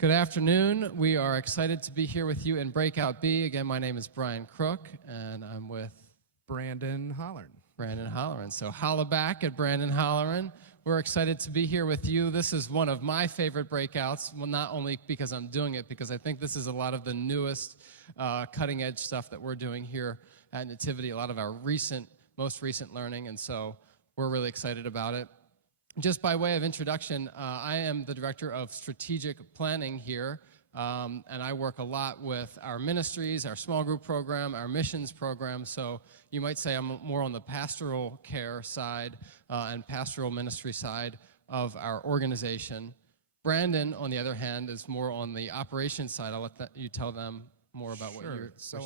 Good afternoon. We are excited to be here with you in Breakout B. Again, my name is Brian Crook, and I'm with Brandon Hollern. So holla back at Brandon Hollern. We're excited to be here with you. This is one of my favorite breakouts, well, not only because I'm doing it, because I think this is a lot of the newest cutting-edge stuff that we're doing here at Nativity, a lot of our most recent learning, and so we're really excited about it. Just by way of introduction, I am the director of strategic planning here, and I work a lot with our ministries, our small group program, our missions program. So you might say I'm more on the pastoral care side and pastoral ministry side of our organization. Brandon, on the other hand, is more on the operations side. I'll let you tell them more about what you're So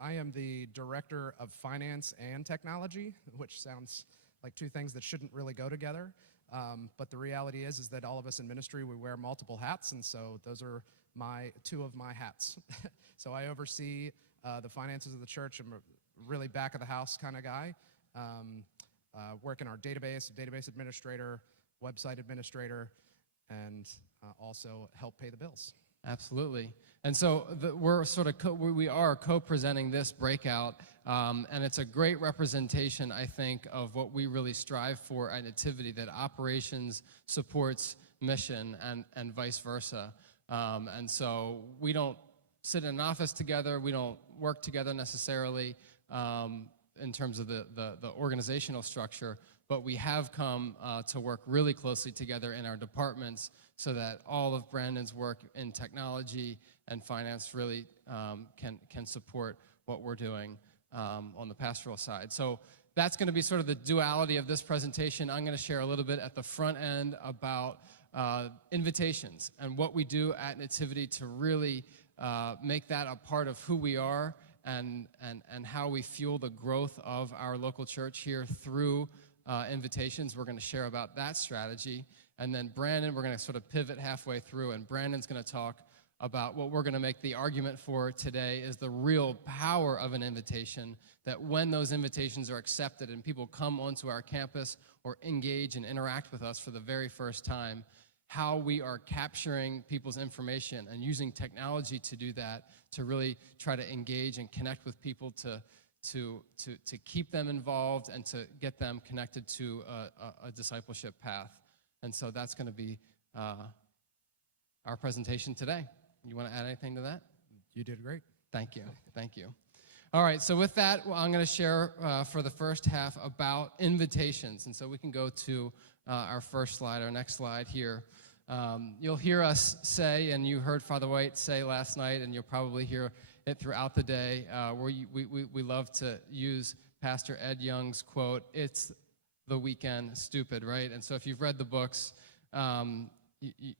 I am the director of finance and technology, which sounds like two things that shouldn't really go together. But the reality is that all of us in ministry, we wear multiple hats, and so those are two of my hats. So I oversee the finances of the church. I'm a really back of the house kind of guy. Work in our database administrator, website administrator, and also help pay the bills. Absolutely. And so we are co-presenting this breakout, and it's a great representation, I think, of what we really strive for at Nativity, that operations supports mission and vice versa. And so we don't sit in an office together, we don't work together necessarily in terms of the organizational structure, but we have come to work really closely together in our departments so that all of Brandon's work in technology and finance really can support what we're doing on the pastoral side. So that's going to be sort of the duality of this presentation. I'm going to share a little bit at the front end about invitations and what we do at Nativity to really make that a part of who we are and how we fuel the growth of our local church here through invitations. We're going to share about that strategy. And then Brandon, we're going to sort of pivot halfway through, and Brandon's going to talk about what we're going to make the argument for today is the real power of an invitation, that when those invitations are accepted and people come onto our campus or engage and interact with us for the very first time, how we are capturing people's information and using technology to do that, to really try to engage and connect with people to keep them involved and to get them connected to a discipleship path. And so that's going to be our presentation today. You want to add anything to that? You did great. Thank you. Thank you. All right, so with that, I'm going to share for the first half about invitations. And so we can go to our first slide, our next slide here. You'll hear us say, and you heard Father White say last night, and you'll probably hear it throughout the day, where we love to use Pastor Ed Young's quote, "It's the weekend stupid," right? And so if you've read the books,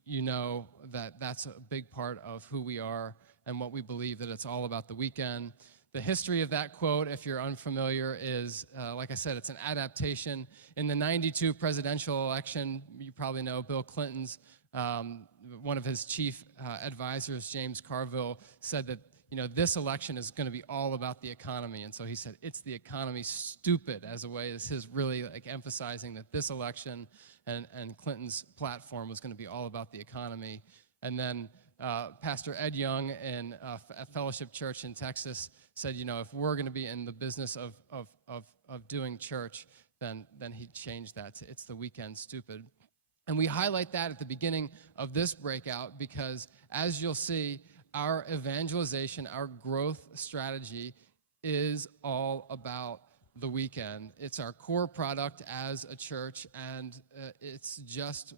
you know that that's a big part of who we are and what we believe, that it's all about the weekend. The history of that quote, if you're unfamiliar, is, like I said, it's an adaptation. In the 92 presidential election, you probably know Bill Clinton's, one of his chief advisors, James Carville, said that, this election is going to be all about the economy. And so he said, "It's the economy stupid," as a way as his really emphasizing that this election and Clinton's platform was going to be all about the economy. And then Pastor Ed Young in a fellowship church in Texas said, if we're going to be in the business of doing church, then he changed that to "It's the weekend stupid." And we highlight that at the beginning of this breakout because, as you'll see, our evangelization, our growth strategy is all about the weekend. It's our core product as a church, and it's just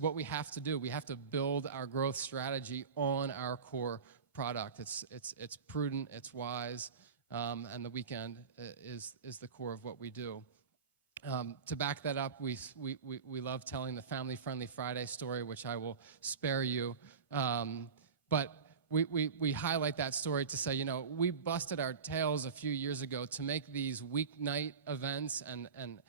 what we have to do. We have to build our growth strategy on our core product. It's prudent, it's wise, and the weekend is the core of what we do. To back that up, we love telling the Family Friendly Friday story, which I will spare you. But we highlight that story to say, we busted our tails a few years ago to make these weeknight events and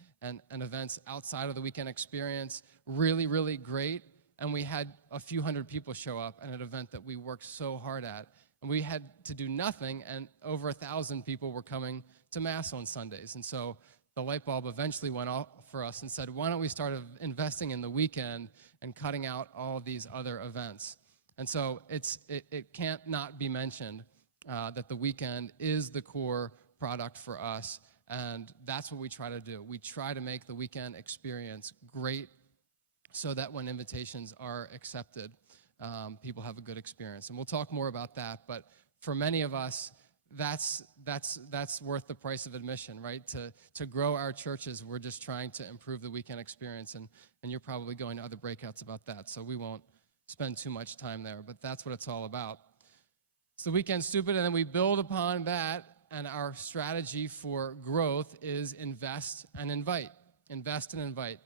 events outside of the weekend experience really, really great. And we had a few hundred people show up at an event that we worked so hard at. And we had to do nothing, and over 1,000 people were coming to Mass on Sundays. And so the light bulb eventually went off for us and said, why don't we start investing in the weekend and cutting out all of these other events? And so it can't not be mentioned that the weekend is the core product for us, and that's what we try to do. We try to make the weekend experience great so that when invitations are accepted, people have a good experience. And we'll talk more about that, but for many of us, that's worth the price of admission, right? To grow our churches, we're just trying to improve the weekend experience, and you're probably going to other breakouts about that, so we won't spend too much time there, but that's what it's all about. It's the weekend stupid, and then we build upon that, and our strategy for growth is invest and invite. Invest and invite.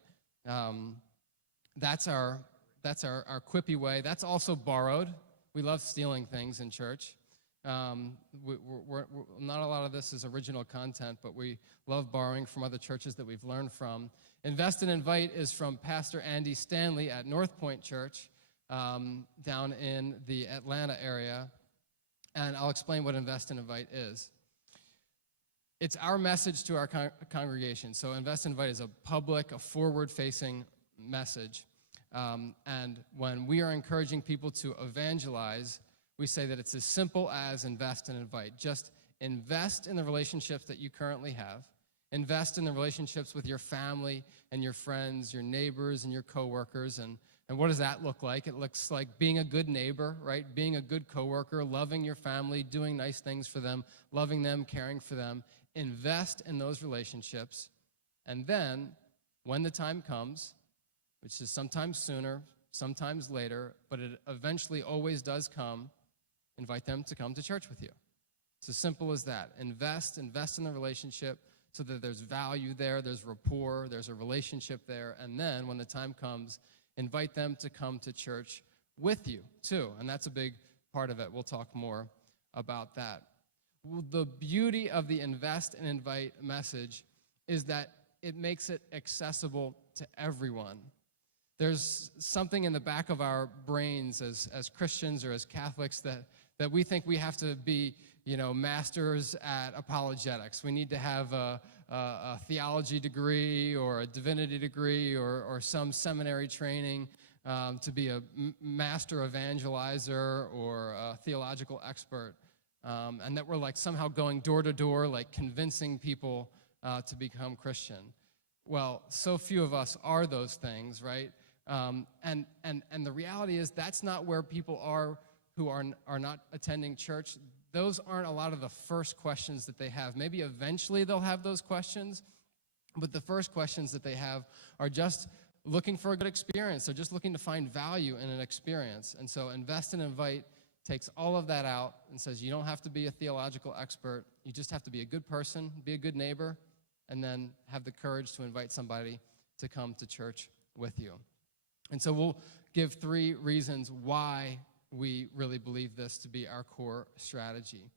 That's our quippy way. That's also borrowed. We love stealing things in church. We're not a lot of this is original content, but we love borrowing from other churches that we've learned from. Invest and invite is from Pastor Andy Stanley at North Point Church down in the Atlanta area, and I'll explain what invest and invite is. It's our message to our congregation. So invest and invite is a public, a forward-facing message, and when we are encouraging people to evangelize, we say that it's as simple as invest and invite. Just invest in the relationships that you currently have. Invest in the relationships with your family and your friends, your neighbors and your coworkers. And what does that look like? It looks like being a good neighbor, right? Being a good coworker, loving your family, doing nice things for them, loving them, caring for them. Invest in those relationships. And then, when the time comes, which is sometimes sooner, sometimes later, but it eventually always does come, invite them to come to church with you. It's as simple as that. Invest in the relationship so that there's value there, there's rapport, there's a relationship there, and then when the time comes, invite them to come to church with you too, and that's a big part of it. We'll talk more about that. Well, the beauty of the invest and invite message is that it makes it accessible to everyone. There's something in the back of our brains as Christians or as Catholics that we think we have to be, masters at apologetics. We need to have a theology degree or a divinity degree or some seminary training to be a master evangelizer or a theological expert, and that we're like somehow going door to door, like convincing people to become Christian. Well, so few of us are those things, right? And the reality is that's not where people are who are not attending church. Those aren't a lot of the first questions that they have. Maybe eventually they'll have those questions, but the first questions that they have are just looking for a good experience. They're just looking to find value in an experience. And so invest and invite takes all of that out and says you don't have to be a theological expert. You just have to be a good person, be a good neighbor, and then have the courage to invite somebody to come to church with you. And so we'll give 3 reasons why we really believe this to be our core strategy,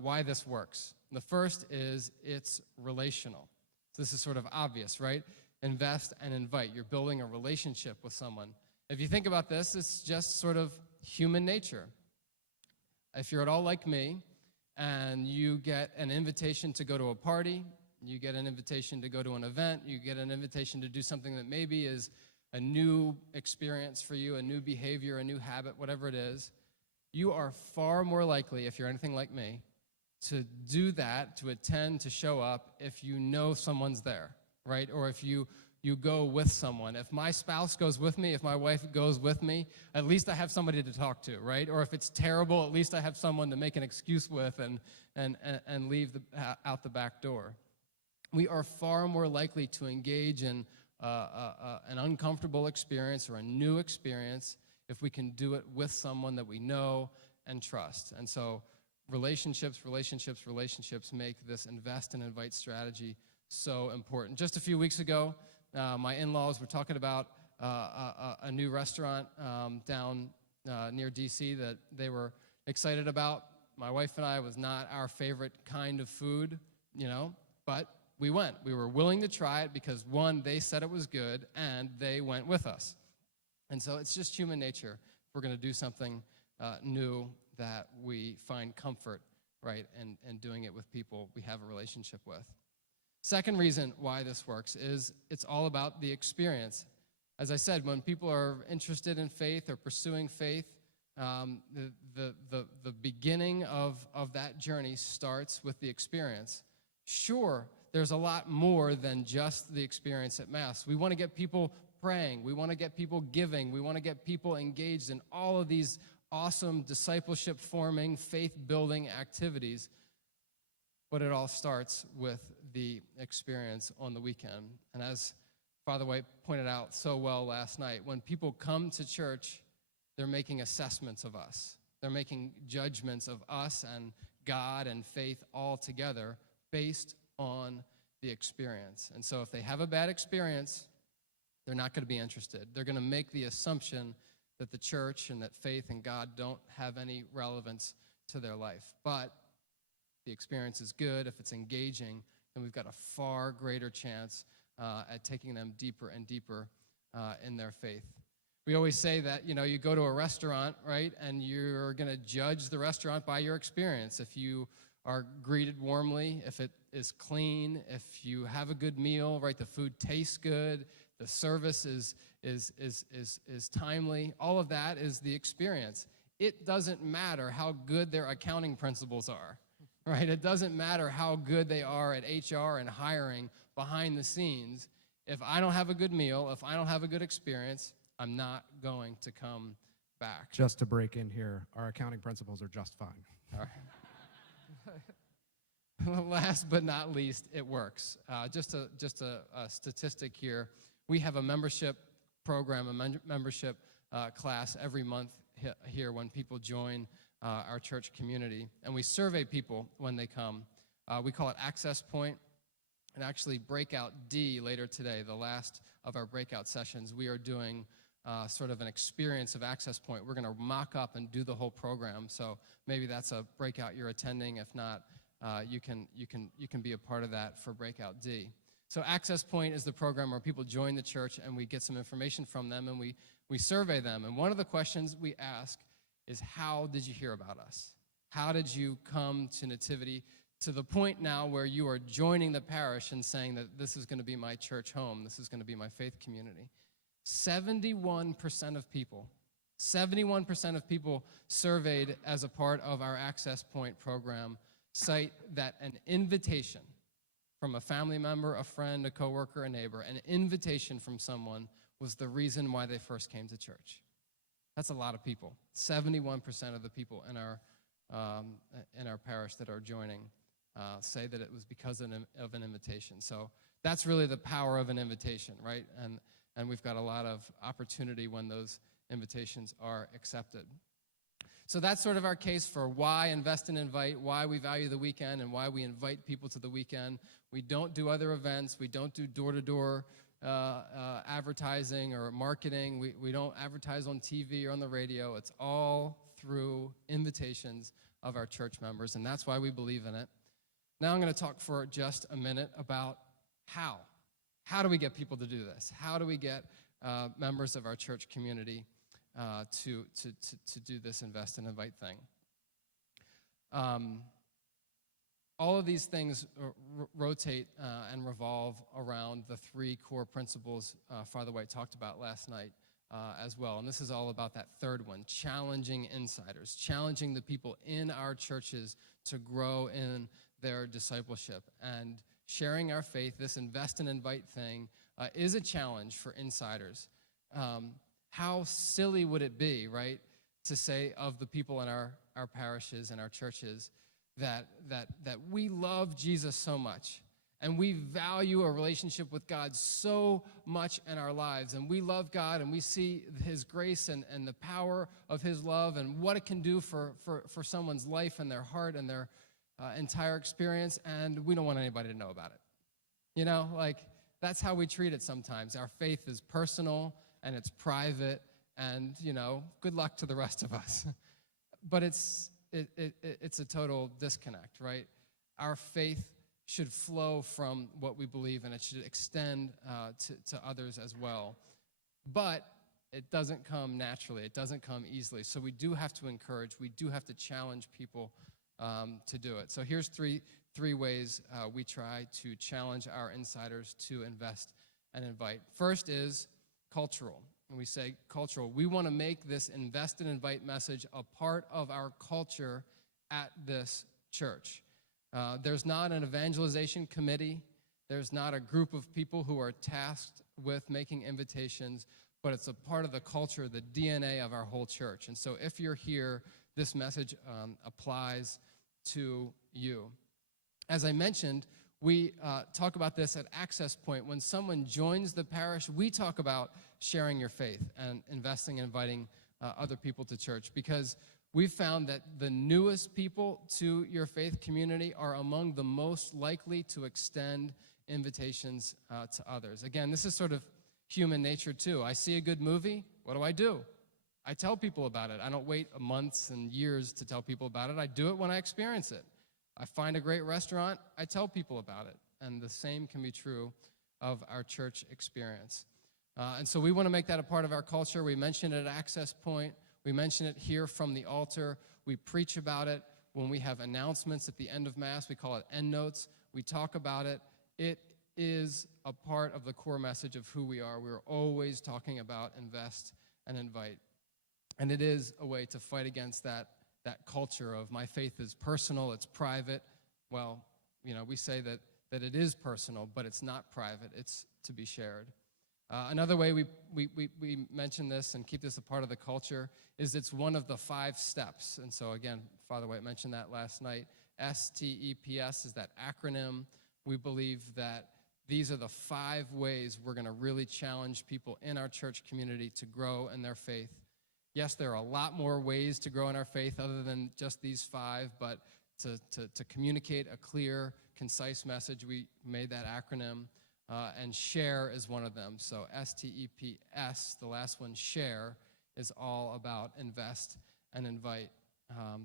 why this works. The first is it's relational. So this is sort of obvious, right? Invest and invite. You're building a relationship with someone. If you think about this, it's just sort of human nature. If you're at all like me and you get an invitation to go to a party, you get an invitation to go to an event, you get an invitation to do something that maybe is a new experience for you, a new behavior, a new habit, whatever it is, you are far more likely, if you're anything like me, to do that, to attend, to show up if you know someone's there, right? Or if you go with someone. If my spouse goes with me, if my wife goes with me, at least I have somebody to talk to, right? Or if it's terrible, at least I have someone to make an excuse with and leave out the back door. We are far more likely to engage in an uncomfortable experience or a new experience if we can do it with someone that we know and trust. And so relationships make this invest and invite strategy so important. Just a few weeks ago, my in-laws were talking about a new restaurant down near D.C. that they were excited about. My wife and I, was not our favorite kind of food, but we went. We were willing to try it because, one, they said it was good, and they went with us. And so it's just human nature. We're going to do something new that we find comfort, right, and doing it with people we have a relationship with. Second reason why this works is it's all about the experience. As I said, when people are interested in faith or pursuing faith, the beginning of that journey starts with the experience. Sure, there's a lot more than just the experience at Mass. We want to get people praying. We want to get people giving. We want to get people engaged in all of these awesome discipleship-forming, faith-building activities. But it all starts with the experience on the weekend. And as Father White pointed out so well last night, when people come to church, they're making assessments of us. They're making judgments of us and God and faith all together based on the experience. And so if they have a bad experience, they're not going to be interested. They're going to make the assumption that the church and that faith and God don't have any relevance to their life. But the experience is good, if it's engaging, then we've got a far greater chance at taking them deeper and deeper in their faith. We always say that, you go to a restaurant, right, and you're going to judge the restaurant by your experience. If you are greeted warmly, if it is clean, if you have a good meal, right, the food tastes good, the service is timely, all of that is the experience. It doesn't matter how good their accounting principles are, right? It doesn't matter how good they are at HR and hiring behind the scenes. If I don't have a good meal, if I don't have a good experience, I'm not going to come back. Just to break in here, our accounting principles are just fine. All right. Last but not least, it works. Just a statistic here. We have a membership program, a membership class every month here when people join our church community. And we survey people when they come. We call it Access Point. And actually, Breakout D later today, the last of our breakout sessions, we are doing sort of an experience of Access Point. We're going to mock up and do the whole program. So maybe that's a breakout you're attending. If not, you can be a part of that for Breakout D. So Access Point is the program where people join the church and we get some information from them and we survey them. And one of the questions we ask is, how did you hear about us? How did you come to Nativity, to the point now where you are joining the parish and saying that this is going to be my church home, this is going to be my faith community? 71% of people surveyed as a part of our Access Point program cite that an invitation from a family member, a friend, a coworker, a neighbor, an invitation from someone was the reason why they first came to church. That's a lot of people. 71% of the people in our parish that are joining say that it was because of an invitation. So that's really the power of an invitation, right? And we've got a lot of opportunity when those invitations are accepted. So that's sort of our case for why invest and invite, why we value the weekend, and why we invite people to the weekend. We don't do other events. We don't do door-to-door advertising or marketing. We don't advertise on TV or on the radio. It's all through invitations of our church members, and that's why we believe in it. Now I'm going to talk for just a minute about how. How do we get people to do this? How do we get members of our church community to do this invest and invite thing? All of these things rotate and revolve around the three core principles Father White talked about last night as well. And this is all about that third one, challenging insiders, challenging the people in our churches to grow in their discipleship. And sharing our faith, this invest and invite thing, is a challenge for insiders. How silly would it be, right, to say of the people in our parishes and our churches that we love Jesus so much, and we value a relationship with God so much in our lives, and we love God, and we see his grace and the power of his love and what it can do for someone's life and their heart and their entire experience, and we don't want anybody to know about it. That's how we treat it sometimes. Our faith is personal, and it's private, and, good luck to the rest of us. But it's a total disconnect, right? Our faith should flow from what we believe, and it should extend to others as well. But it doesn't come naturally. It doesn't come easily. So we do have to encourage. We do have to challenge people to do it. So here's three three ways we try to challenge our insiders to invest and invite. First is cultural. And we say cultural. We want to make this invest and invite message a part of our culture at this church. There's not an evangelization committee. There's not a group of people who are tasked with making invitations, but it's a part of the culture, the DNA of our whole church. And so if you're here, this message applies to you. As I mentioned, we talk about this at Access Point. When someone joins the parish, we talk about sharing your faith and investing and inviting other people to church, because we've found that the newest people to your faith community are among the most likely to extend invitations to others. Again, this is sort of human nature too. I see a good movie, what do? I tell people about it. I don't wait months and years to tell people about it. I do it when I experience it. I find a great restaurant, I tell people about it. And the same can be true of our church experience. And so we want to make that a part of our culture. We mention it at Access Point. We mention it here from the altar. We preach about it when we have announcements at the end of Mass. We call it end notes. We talk about it. It is a part of the core message of who we are. We're always talking about invest and invite. And it is a way to fight against that culture of my faith is personal, it's private. Well, we say that it is personal, but it's not private. It's to be shared. Another way we mention this and keep this a part of the culture is it's one of the 5 steps. And so again, Father White mentioned that last night. STEPS is that acronym. We believe that these are the 5 ways we're going to really challenge people in our church community to grow in their faith. Yes, there are a lot more ways to grow in our faith other than just these 5, but to communicate a clear, concise message, we made that acronym. And share is one of them. So STEPS, the last one, share, is all about invest and invite.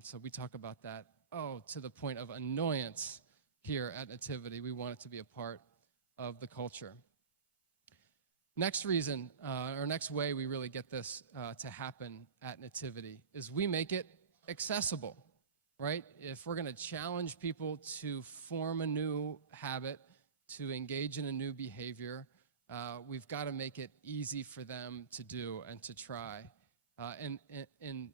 So we talk about that, to the point of annoyance here at Nativity. We want it to be a part of the culture. Next reason, or next way we really get this to happen at Nativity is we make it accessible, right? If we're going to challenge people to form a new habit, to engage in a new behavior, we've got to make it easy for them to do and to try. In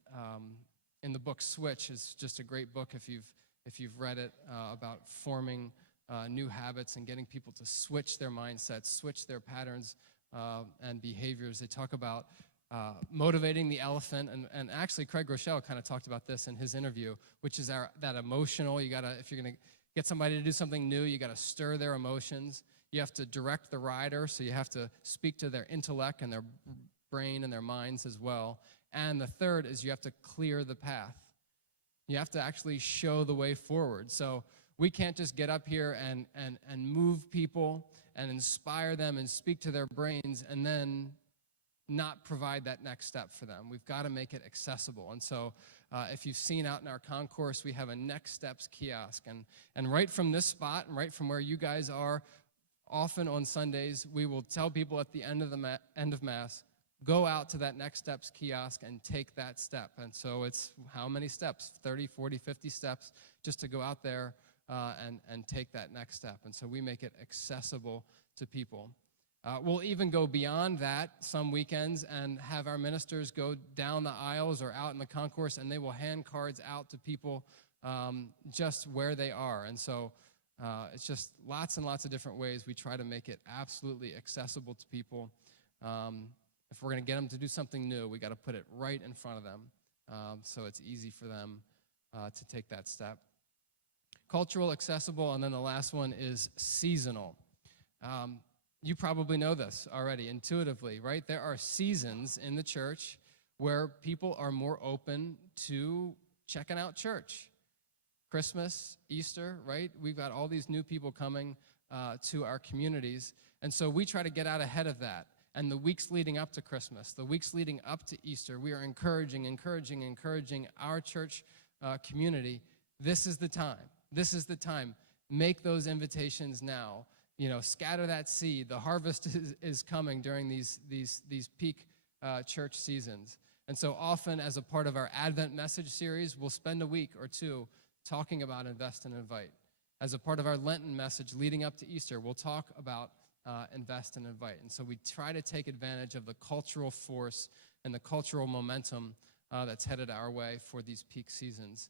the book Switch, is just a great book if you've read it, about forming new habits and getting people to switch their mindsets, switch their patterns and behaviors. They talk about motivating the elephant, and actually Craig Rochelle kind of talked about this in his interview, which is that emotional. You gotta, if you're gonna get somebody to do something new, you gotta stir their emotions. You have to direct the rider, so you have to speak to their intellect and their brain and their minds as well. And the third is you have to clear the path. You have to actually show the way forward. So we can't just get up here and move people and inspire them and speak to their brains and then not provide that next step for them. We've got to make it accessible. And so if you've seen out in our concourse, we have a next steps kiosk. And right from this spot and right from where you guys are, often on Sundays, we will tell people at the end of Mass, go out to that next steps kiosk and take that step. And so it's how many steps? 30, 40, 50 steps just to go out there and take that next step. And so we make it accessible to people. We'll even go beyond that some weekends and have our ministers go down the aisles or out in the concourse, and they will hand cards out to people just where they are. And so it's just lots and lots of different ways we try to make it absolutely accessible to people. If we're going to get them to do something new, we got to put it right in front of them so it's easy for them to take that step. Cultural, accessible, and then the last one is seasonal. You probably know this already intuitively, right? There are seasons in the church where people are more open to checking out church. Christmas, Easter, right? We've got all these new people coming to our communities, and so we try to get out ahead of that. And the weeks leading up to Christmas, the weeks leading up to Easter, we are encouraging our church community. This is the time. This is the time. Make those invitations now. Scatter that seed. The harvest is coming during these peak church seasons. And so often, as a part of our Advent message series, we'll spend a week or two talking about invest and invite. As a part of our Lenten message leading up to Easter, we'll talk about invest and invite. And so we try to take advantage of the cultural force and the cultural momentum that's headed our way for these peak seasons.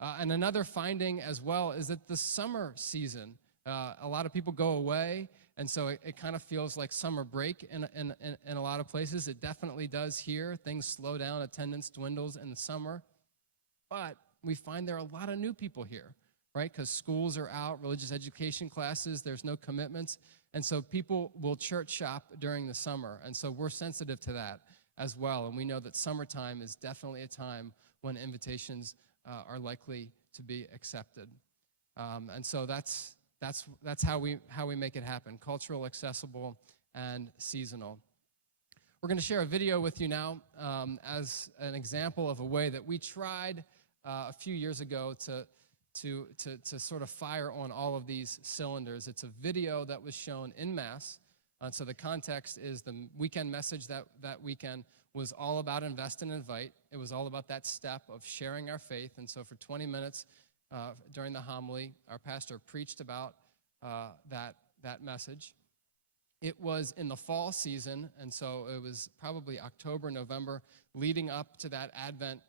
And another finding as well is that the summer season, a lot of people go away, and so it kind of feels like summer break in a lot of places. It definitely does here. Things slow down, attendance dwindles in the summer. But we find there are a lot of new people here, right? Because schools are out, religious education classes, there's no commitments. And so people will church shop during the summer. And so we're sensitive to that as well. And we know that summertime is definitely a time when invitations are likely to be accepted. And so that's how we make it happen: cultural, accessible, and seasonal. We're going to share a video with you now as an example of a way that we tried a few years ago to sort of fire on all of these cylinders. It's a video that was shown in Mass. So the context is the weekend message that weekend was all about invest and invite. It was all about that step of sharing our faith. And so for 20 minutes during the homily, our pastor preached about that message. It was in the fall season, and so it was probably October, November, leading up to that Advent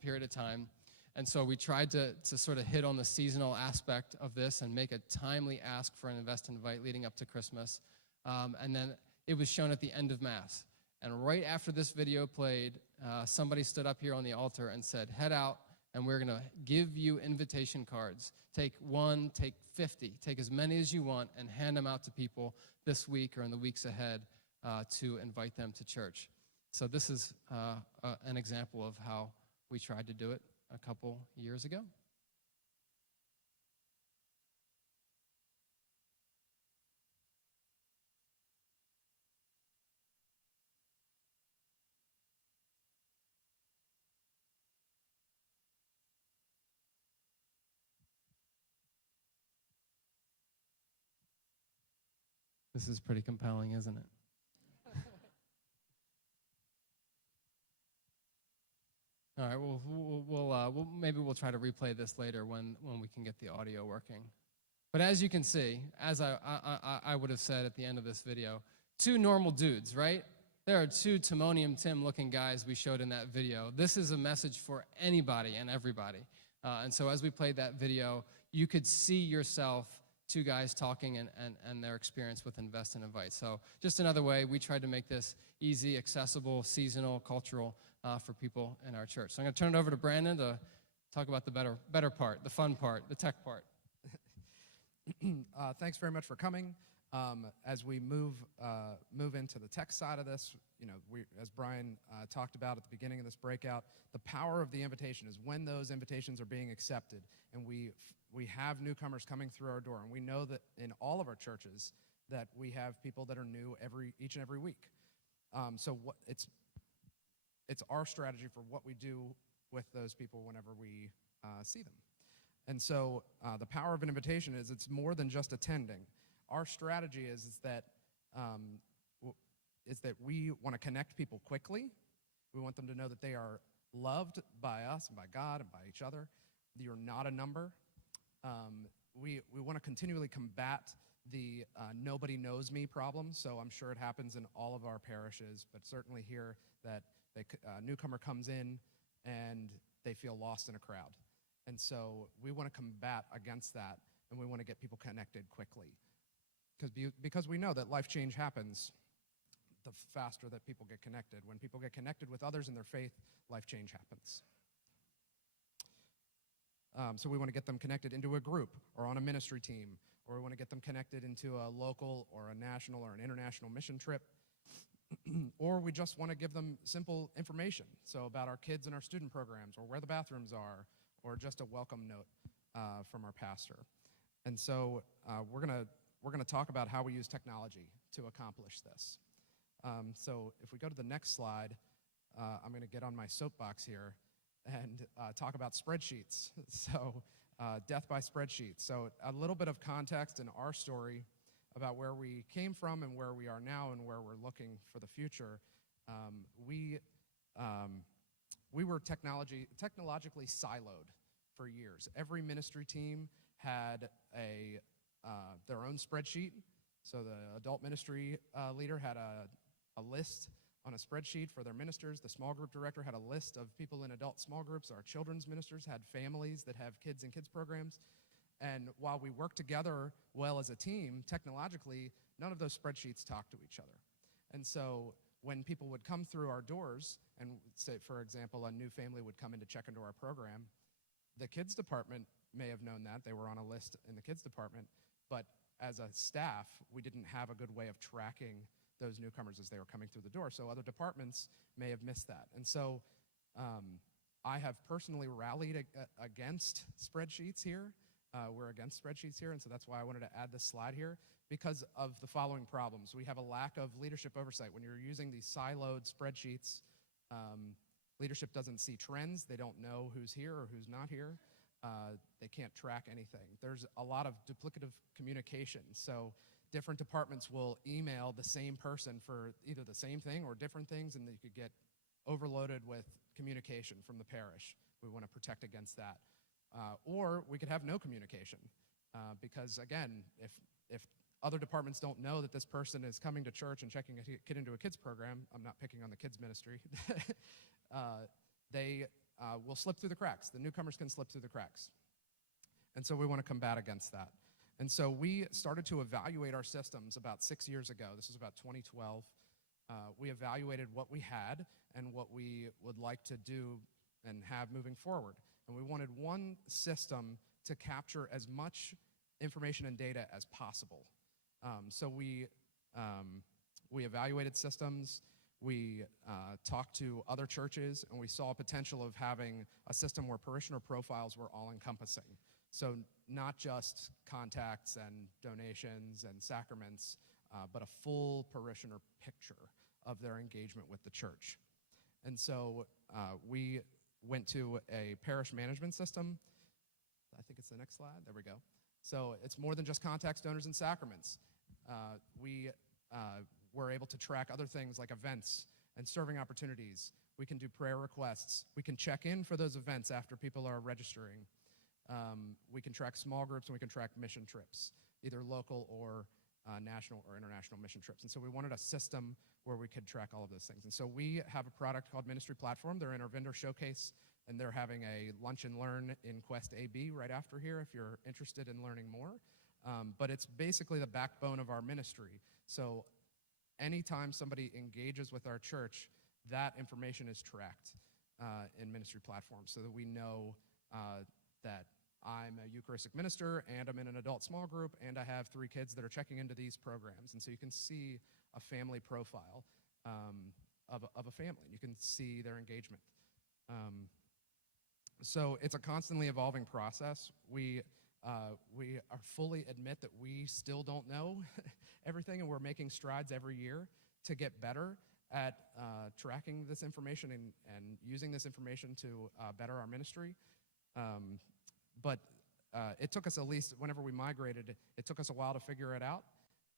period of time. And so we tried to sort of hit on the seasonal aspect of this and make a timely ask for an invest and invite leading up to Christmas. And then it was shown at the end of Mass. And right after this video played, somebody stood up here on the altar and said, head out, and we're going to give you invitation cards. Take 1, take 50, take as many as you want, and hand them out to people this week or in the weeks ahead to invite them to church. So this is an example of how we tried to do it a couple years ago. This is pretty compelling, isn't it? All right, we'll maybe we'll try to replay this later when we can get the audio working. But as you can see, as I would have said at the end of this video, 2 normal dudes, right? There are 2 Timonium Tim looking guys we showed in that video. This is a message for anybody and everybody. And so as we played that video, you could see yourself, 2 guys talking and their experience with invest and invite. So just another way we tried to make this easy, accessible, seasonal, cultural for people in our church. So I'm going to turn it over to Brandon to talk about the better part, the fun part, the tech part. Thanks very much for coming. As we move into the tech side of this, as Brian talked about at the beginning of this breakout, the power of the invitation is when those invitations are being accepted, and we have newcomers coming through our door, and we know that in all of our churches that we have people that are new each and every week. So it's our strategy for what we do with those people whenever we see them. And so the power of an invitation is it's more than just attending. Our strategy is that we want to connect people quickly. We want them to know that they are loved by us and by God and by each other. You're not a number. We want to continually combat the nobody knows me problem. So I'm sure it happens in all of our parishes, but certainly here that a newcomer comes in and they feel lost in a crowd. And so we want to combat against that, and we want to get people connected quickly. Because we know that life change happens the faster that people get connected. When people get connected with others in their faith, life change happens. So we want to get them connected into a group or on a ministry team, or we want to get them connected into a local or a national or an international mission trip, or we just want to give them simple information, so about our kids and our student programs, or where the bathrooms are, or just a welcome note from our pastor. And so we're going to talk about how we use technology to accomplish this. So if we go to the next slide, I'm going to get on my soapbox here and talk about spreadsheets. So death by spreadsheets. So a little bit of context in our story about where we came from and where we are now and where we're looking for the future. We were technologically siloed for years. Every ministry team had their own spreadsheet. So the adult ministry leader had a list on a spreadsheet for their ministers. The small group director had a list of people in adult small groups. Our children's ministers had families that have kids in kids programs. And while we work together well as a team, technologically, none of those spreadsheets talk to each other. And so when people would come through our doors, and say, for example, a new family would come in to check into our program, the kids department may have known that. They were on a list in the kids department. But as a staff, we didn't have a good way of tracking those newcomers as they were coming through the door. So other departments may have missed that. And so I have personally rallied against spreadsheets here. We're against spreadsheets here, and so that's why I wanted to add this slide here, because of the following problems. We have a lack of leadership oversight. When you're using these siloed spreadsheets, leadership doesn't see trends. They don't know who's here or who's not here. They can't track anything. There's a lot of duplicative communication. So different departments will email the same person for either the same thing or different things, and you could get overloaded with communication from the parish. We want to protect against that. Or we could have no communication, because again, if other departments don't know that this person is coming to church and checking a kid into a kids program, I'm not picking on the kids ministry, they will slip through the cracks. The newcomers can slip through the cracks. And so we want to combat against that. And so we started to evaluate our systems about 6 years ago. This was about 2012. We evaluated what we had and what we would like to do and have moving forward. And we wanted one system to capture as much information and data as possible. So we evaluated systems, we talked to other churches, and we saw potential of having a system where parishioner profiles were all-encompassing. So not just contacts and donations and sacraments, but a full parishioner picture of their engagement with the church. And so we went to a parish management system. I think it's the next slide. There we go. So it's more than just contacts, donors, and sacraments. We were able to track other things like events and serving opportunities. We can do prayer requests. We can check in for those events after people are registering. We can track small groups, and we can track mission trips, either local or national or international mission trips. And so we wanted a system where we could track all of those things. And so we have a product called Ministry Platform. They're in our vendor showcase, and they're having a lunch and learn in Quest AB right after here if you're interested in learning more. But it's basically the backbone of our ministry. So anytime somebody engages with our church, that information is tracked in Ministry Platform so that we know that I'm a Eucharistic minister, and I'm in an adult small group, and I have 3 kids that are checking into these programs. And so you can see a family profile of a family. You can see their engagement. So it's a constantly evolving process. We fully admit that we still don't know everything, and we're making strides every year to get better at tracking this information and using this information to better our ministry. But it took us, at least whenever we migrated, it took us a while to figure it out,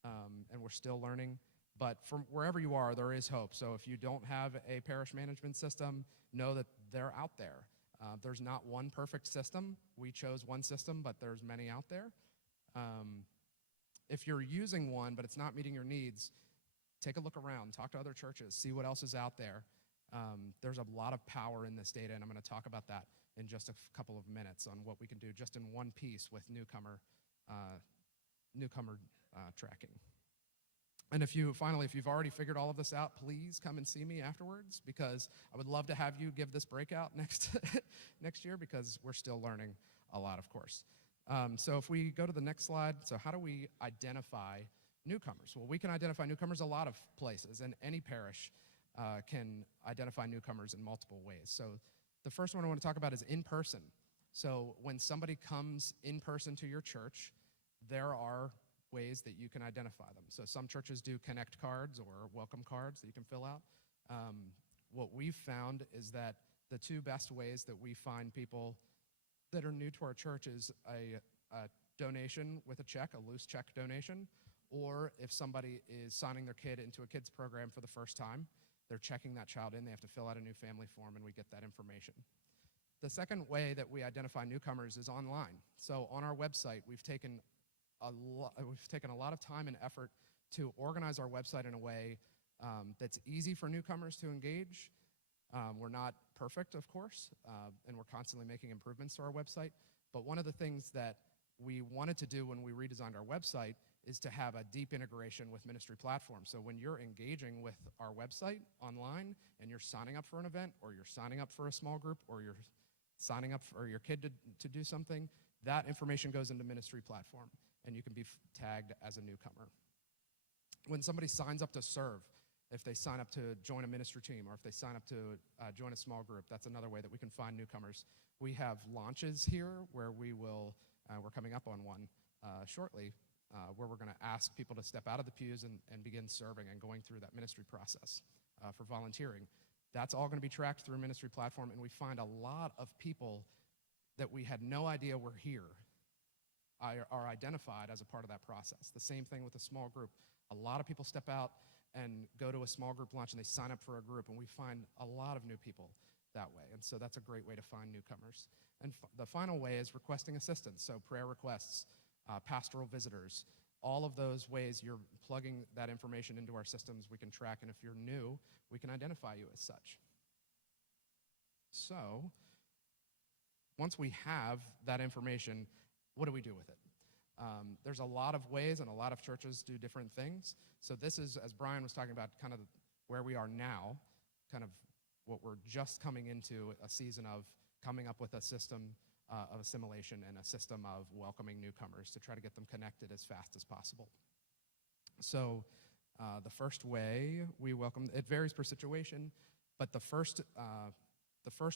and we're still learning. But from wherever you are, there is hope. So if you don't have a parish management system, know that they're out there. There's not one perfect system. We chose one system, but there's many out there. If you're using one, but it's not meeting your needs, take a look around, talk to other churches, see what else is out there. There's a lot of power in this data, and I'm going to talk about that in just a couple of minutes on what we can do just in one piece with newcomer tracking. And if you've already figured all of this out, please come and see me afterwards, because I would love to have you give this breakout next year, because we're still learning a lot, of course. So if we go to the next slide, so how do we identify newcomers? Well, we can identify newcomers a lot of places, and any parish can identify newcomers in multiple ways. So the first one I want to talk about is in person. So when somebody comes in person to your church, there are ways that you can identify them. So some churches do connect cards or welcome cards that you can fill out. What we've found is that the 2 best ways that we find people that are new to our church is a donation with a check, a loose check donation, or if somebody is signing their kid into a kids program for the first time, they're checking that child in, they have to fill out a new family form, and we get that information. The second way that we identify newcomers is online. So on our website, we've taken a lot of time and effort to organize our website in a way that's easy for newcomers to engage. We're not perfect, of course, and we're constantly making improvements to our website. But one of the things that we wanted to do when we redesigned our website is to have a deep integration with ministry platforms. So when you're engaging with our website online and you're signing up for an event, or you're signing up for a small group, or you're signing up for your kid to do something, that information goes into ministry platform, and you can be tagged as a newcomer. When somebody signs up to serve, if they sign up to join a ministry team, or if they sign up to join a small group, that's another way that we can find newcomers. We have launches here where we're coming up on one shortly, where we're going to ask people to step out of the pews and begin serving and going through that ministry process for volunteering. That's all going to be tracked through ministry platform, and we find a lot of people that we had no idea were here are identified as a part of that process. The same thing with a small group. A lot of people step out and go to a small group lunch, and they sign up for a group, and we find a lot of new people that way. And so that's a great way to find newcomers. And the final way is requesting assistance, so prayer requests, pastoral visitors, all of those ways you're plugging that information into our systems, we can track, and if you're new, we can identify you as such. So once we have that information, what do we do with it? There's a lot of ways, and a lot of churches do different things. So this is, as Brian was talking about, kind of where we are now, kind of what we're just coming into a season of coming up with a system of assimilation and a system of welcoming newcomers to try to get them connected as fast as possible. So the first way we welcome, it varies per situation, but the first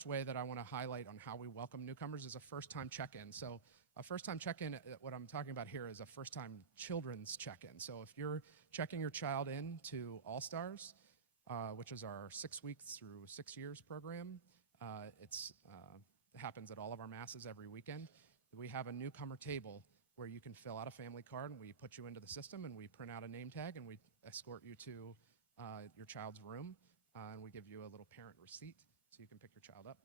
way that I want to highlight on how we welcome newcomers is a first-time check-in. So a first-time check-in, what I'm talking about here is a first-time children's check-in. So if you're checking your child in to All Stars, which is our 6 weeks through 6 years program, it happens at all of our masses every weekend. We have a newcomer table where you can fill out a family card, and we put you into the system, and we print out a name tag, and we escort you to your child's room, and we give you a little parent receipt so you can pick your child up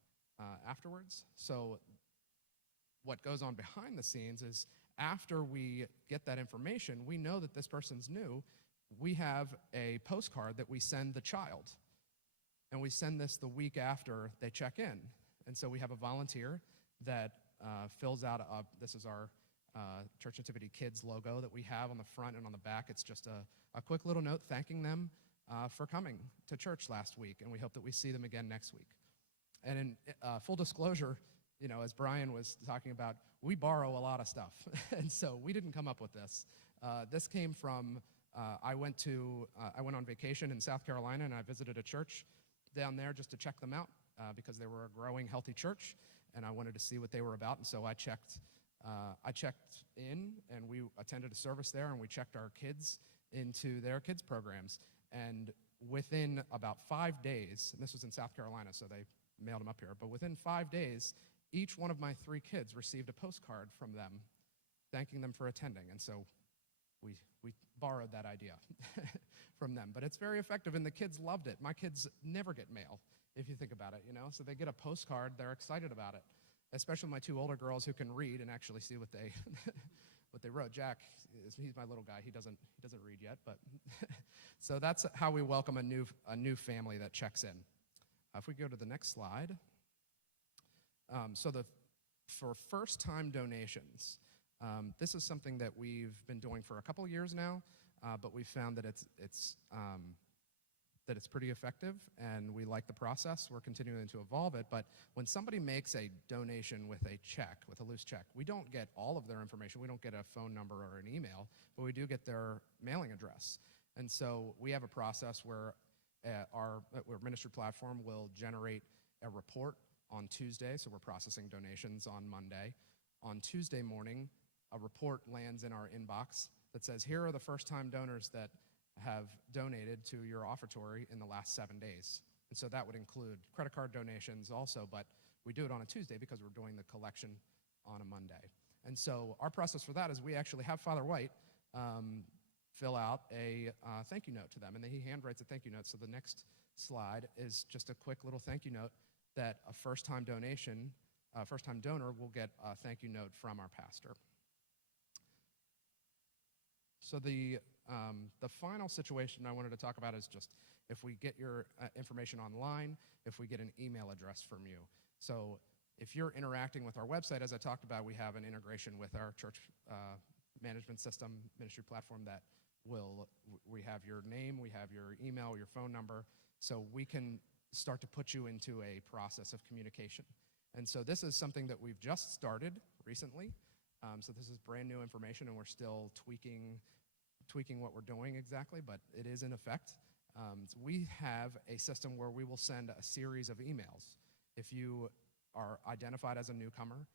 afterwards. So what goes on behind the scenes is after we get that information, we know that this person's new. We have a postcard that we send the child, and we send this the week after they check in. And so we have a volunteer that fills out, this is our Church Nativity Kids logo that we have on the front and on the back. It's just a quick little note thanking them for coming to church last week, and we hope that we see them again next week. And in full disclosure, you know, as Brian was talking about, we borrow a lot of stuff, and so we didn't come up with this. This came from, I went on vacation in South Carolina, and I visited a church down there just to check them out because they were a growing, healthy church, and I wanted to see what they were about, and so I checked in, and we attended a service there, and we checked our kids into their kids programs, and within about 5 days, and this was in South Carolina, so they mailed them up here, but within 5 days, each one of my 3 kids received a postcard from them thanking them for attending, and so we borrowed that idea from them. But it's very effective, and the kids loved it. My kids never get mail, if you think about it, you know, so they get a postcard, they're excited about it, especially my 2 older girls who can read and actually see what they what they wrote. Jack, he's my little guy, he doesn't read yet, but so that's how we welcome a new family that checks in. If we go to the next slide. For first-time donations, this is something that we've been doing for a couple years now, but we've found that it's pretty effective, and we like the process. We're continuing to evolve it, but when somebody makes a donation with a check, with a loose check, we don't get all of their information. We don't get a phone number or an email, but we do get their mailing address. And so we have a process where our ministry platform will generate a report on Tuesday, so we're processing donations on Monday. On Tuesday morning, a report lands in our inbox that says, here are the first-time donors that have donated to your offertory in the last 7 days. And so that would include credit card donations also, but we do it on a Tuesday because we're doing the collection on a Monday. And so our process for that is we actually have Father White fill out a thank you note to them, and then he handwrites a thank you note. So the next slide is just a quick little thank you note that a first-time donation first-time donor will get a thank you note from our pastor. So the final situation I wanted to talk about is just if we get your information online, if we get an email address from you. So if you're interacting with our website, as I talked about, we have an integration with our church management system, ministry platform that we have your name, we have your email, your phone number, so we can start to put you into a process of communication. And so this is something that we've just started recently. So this is brand new information, and we're still tweaking what we're doing exactly, but it is in effect. We have a system where we will send a series of emails. If you are identified as a newcomer,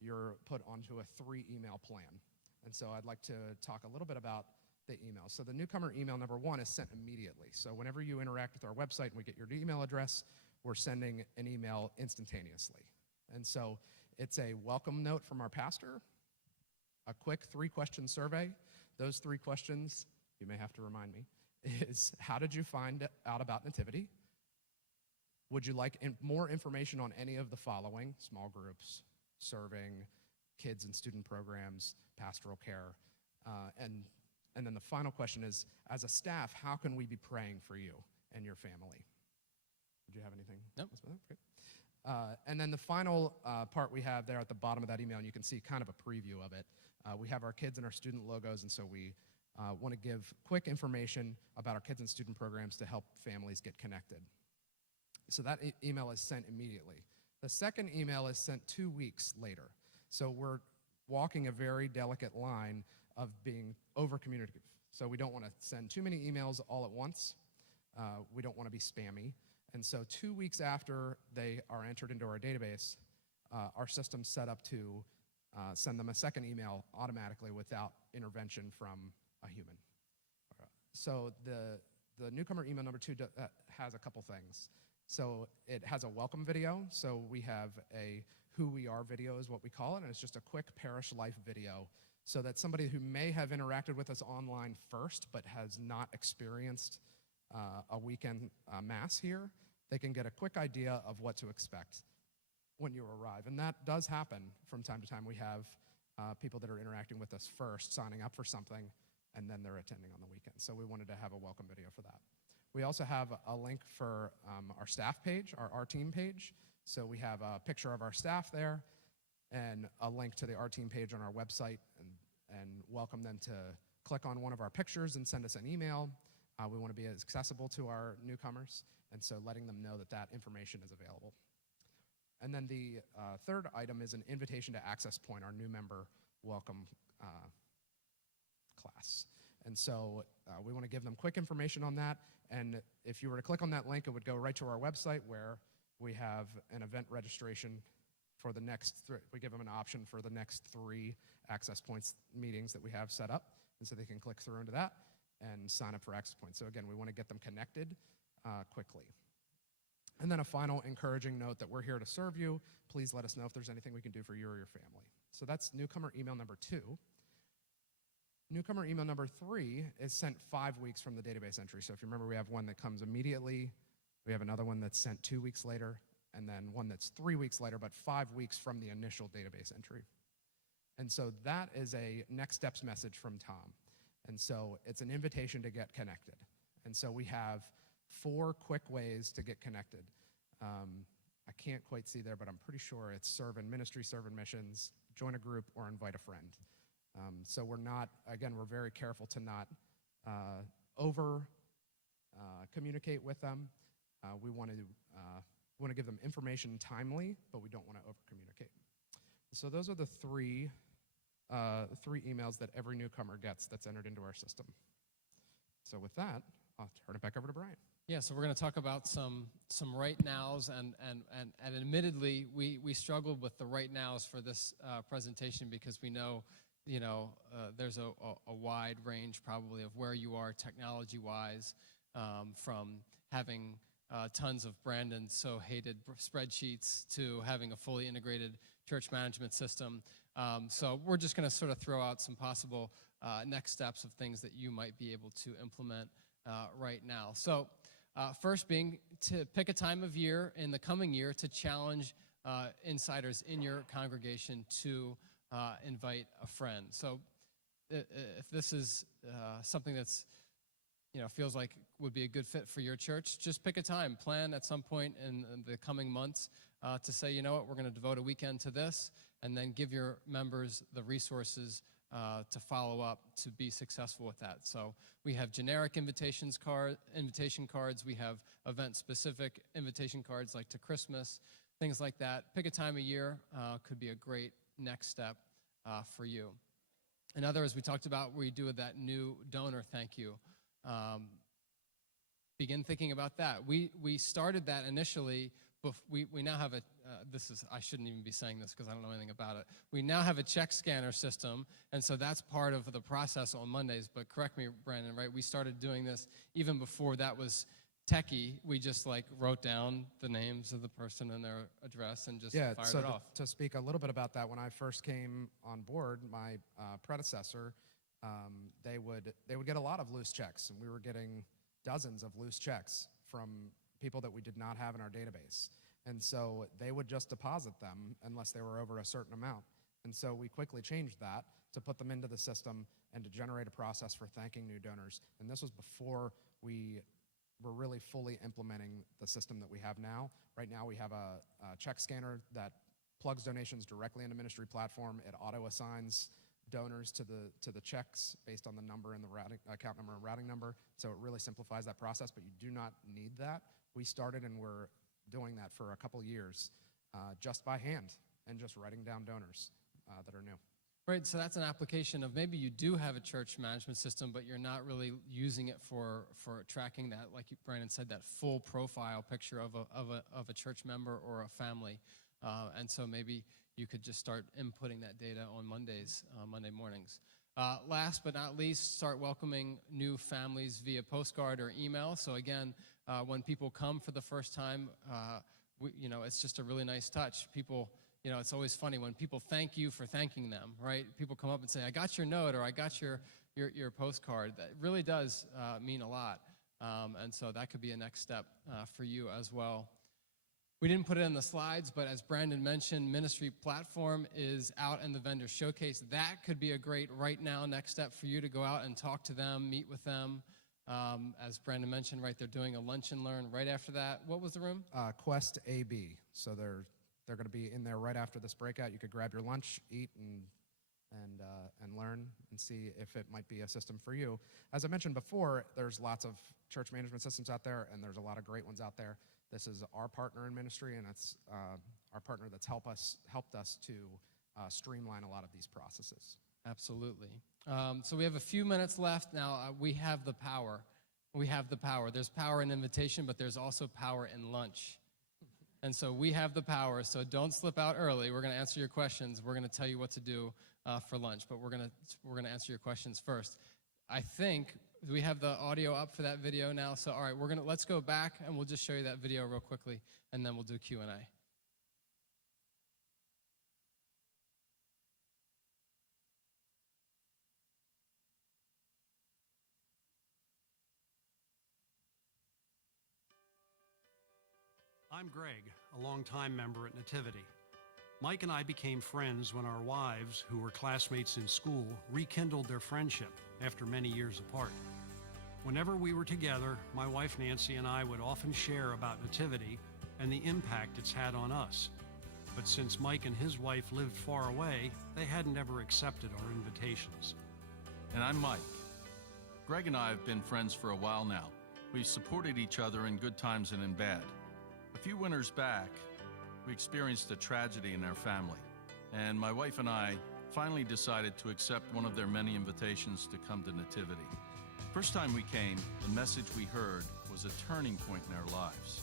you're put onto a 3-email plan. And so I'd like to talk a little bit about the email. So the newcomer email number 1 is sent immediately. So whenever you interact with our website and we get your email address, we're sending an email instantaneously. And so it's a welcome note from our pastor, a quick 3-question survey. Those 3 questions, you may have to remind me, is how did you find out about Nativity? Would you like more information on any of the following? Small groups, serving, kids and student programs, pastoral care, and then the final question is, as a staff, how can we be praying for you and your family? Did you have anything? Nope. Okay. And then the final part we have there at the bottom of that email, and you can see kind of a preview of it. We have our kids and our student logos, and so we want to give quick information about our kids and student programs to help families get connected. So that email is sent immediately. The second email is sent 2 weeks later. So we're walking a very delicate line of being over-communicative. So we don't want to send too many emails all at once. We don't want to be spammy. And so 2 weeks after they are entered into our database, our system's set up to send them a second email automatically without intervention from a human. So the newcomer email number 2 has a couple things. So it has a welcome video. So we have a who we are video is what we call it, and it's just a quick parish life video so that somebody who may have interacted with us online first but has not experienced a weekend mass here, they can get a quick idea of what to expect when you arrive. And that does happen from time to time. We have people that are interacting with us first, signing up for something, and then they're attending on the weekend. So we wanted to have a welcome video for that. We also have a link for our staff page, our team page. So we have a picture of our staff there and a link to the our team page on our website, and welcome them to click on one of our pictures and send us an email. We want to be as accessible to our newcomers, and so letting them know that that information is available. And then the third item is an invitation to Access Point, our new member welcome class. And so we want to give them quick information on that. And if you were to click on that link, it would go right to our website where we have an event registration for the next we give them an option for the next 3 Access Points meetings that we have set up. And so they can click through into that and sign up for Access Points. So again, we want to get them connected quickly. And then a final encouraging note that we're here to serve you. Please let us know if there's anything we can do for you or your family. So that's newcomer email number 2. Newcomer email number 3 is sent 5 weeks from the database entry. So if you remember, we have one that comes immediately. We have another one that's sent 2 weeks later, and then one that's 3 weeks later, but 5 weeks from the initial database entry. And so that is a next steps message from Tom. And so it's an invitation to get connected. And so we have 4 quick ways to get connected. I can't quite see there, but I'm pretty sure it's serve in ministry, serve in missions, join a group, or invite a friend. So we're very careful to not communicate with them. We want to give them information timely, but we don't want to over-communicate. So those are the three emails that every newcomer gets that's entered into our system. So with that, I'll turn it back over to Brian. Yeah, so we're going to talk about some right nows, and admittedly, we struggled with the right nows for this presentation because we know, there's a wide range probably of where you are technology-wise, from having tons of Brandon's so hated spreadsheets to having a fully integrated church management system. So we're just going to sort of throw out some possible next steps of things that you might be able to implement right now. So first being to pick a time of year in the coming year to challenge insiders in your congregation to invite a friend. So if this is something that's, feels like would be a good fit for your church, just pick a time. Plan at some point in the coming months to say, you know what, we're going to devote a weekend to this, and then give your members the resources to follow up to be successful with that. So we have generic invitation cards. We have event-specific invitation cards like to Christmas, things like that. Pick a time of year could be a great next step for you. Another, as we talked about, we do that new donor thank you. Begin thinking about that. We started that initially. We now have I shouldn't even be saying this because I don't know anything about it. We now have a check scanner system, and so that's part of the process on Mondays. But correct me, Brandon, right? We started doing this even before that was techie. We just wrote down the names of the person and their address and just fired it off. To speak a little bit about that, when I first came on board, my predecessor, they would get a lot of loose checks, and we were getting dozens of loose checks from people that we did not have in our database. And so they would just deposit them unless they were over a certain amount. And so we quickly changed that to put them into the system and to generate a process for thanking new donors. And this was before we were really fully implementing the system that we have now. Right now we have a check scanner that plugs donations directly into ministry platform. It auto-assigns donors to the checks based on the number and the account number and routing number. So it really simplifies that process, but you do not need that. We started and we're doing that for a couple years just by hand and just writing down donors that are new. Right, so that's an application of maybe you do have a church management system, but you're not really using it for tracking that, like Brandon said, that full profile picture of a church member or a family. And so maybe you could just start inputting that data on Monday mornings. Last but not least, start welcoming new families via postcard or email. So again, when people come for the first time, it's just a really nice touch. People, it's always funny when people thank you for thanking them, right? People come up and say, I got your note, or I got your postcard. That really does mean a lot. And so that could be a next step for you as well. We didn't put it in the slides, but as Brandon mentioned, Ministry Platform is out in the vendor showcase. That could be a great right now next step for you to go out and talk to them, meet with them. As Brandon mentioned, right, they're doing a lunch and learn right after that. What was the room? Quest AB. So they're going to be in there right after this breakout. You could grab your lunch, eat, and learn and see if it might be a system for you. As I mentioned before, there's lots of church management systems out there, and there's a lot of great ones out there. This is our partner in ministry, and it's our partner that's helped us to streamline a lot of these processes. Absolutely. So we have a few minutes left. Now, we have the power. We have the power. There's power in invitation, but there's also power in lunch. And so we have the power, so don't slip out early. We're going to answer your questions. We're going to tell you what to do for lunch, but we're going to answer your questions first. I think we have the audio up for that video now. So all right, let's go back and we'll just show you that video real quickly, and then we'll do Q&A. I'm Greg, a longtime member at Nativity. Mike and I became friends when our wives, who were classmates in school, rekindled their friendship after many years apart. Whenever we were together, my wife Nancy and I would often share about Nativity and the impact it's had on us. But since Mike and his wife lived far away, they hadn't ever accepted our invitations. And I'm Mike. Greg and I have been friends for a while now. We've supported each other in good times and in bad. A few winters back, we experienced a tragedy in our family, and my wife and I finally decided to accept one of their many invitations to come to Nativity. First time we came, the message we heard was a turning point in our lives.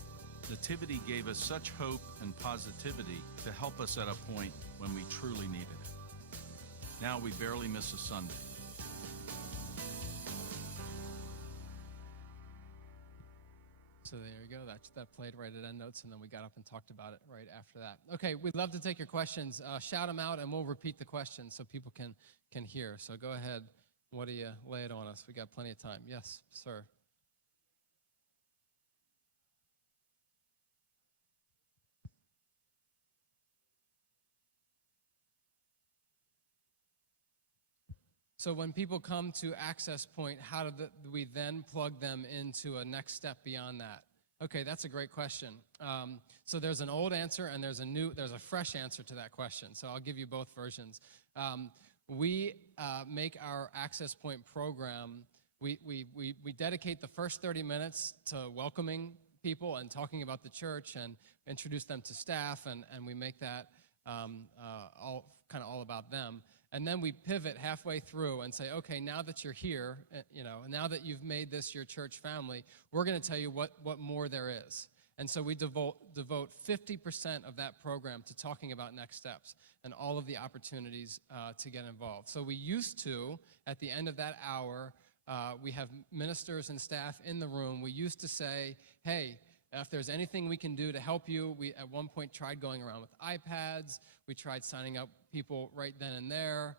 Nativity gave us such hope and positivity to help us at a point when we truly needed it. Now we barely miss a Sunday. So there you go. That played right at EndNotes, and then we got up and talked about it right after that. Okay, we'd love to take your questions. Shout them out, and we'll repeat the questions so people can hear. So go ahead. What do you lay it on us? We got plenty of time. Yes, sir. So when people come to Access Point, how do we then plug them into a next step beyond that? Okay, that's a great question. So there's an old answer and there's a fresh answer to that question. So I'll give you both versions. We make our Access Point program, we dedicate the first 30 minutes to welcoming people and talking about the church and introduce them to staff, and we make that all about them. And then we pivot halfway through and say, okay, now that you're here, now that you've made this your church family, we're going to tell you what more there is. And so we devote 50% of that program to talking about next steps and all of the opportunities to get involved. So we used to, at the end of that hour, we have ministers and staff in the room. We used to say, hey, if there's anything we can do to help you, we at one point tried going around with iPads. We tried signing up people right then and there.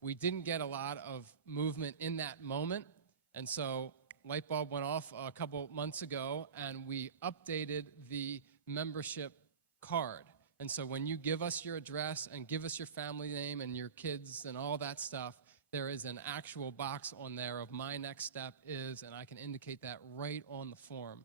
We didn't get a lot of movement in that moment, and so light bulb went off a couple months ago, and we updated the membership card. And so when you give us your address and give us your family name and your kids and all that stuff, there is an actual box on there of my next step is, and I can indicate that right on the form.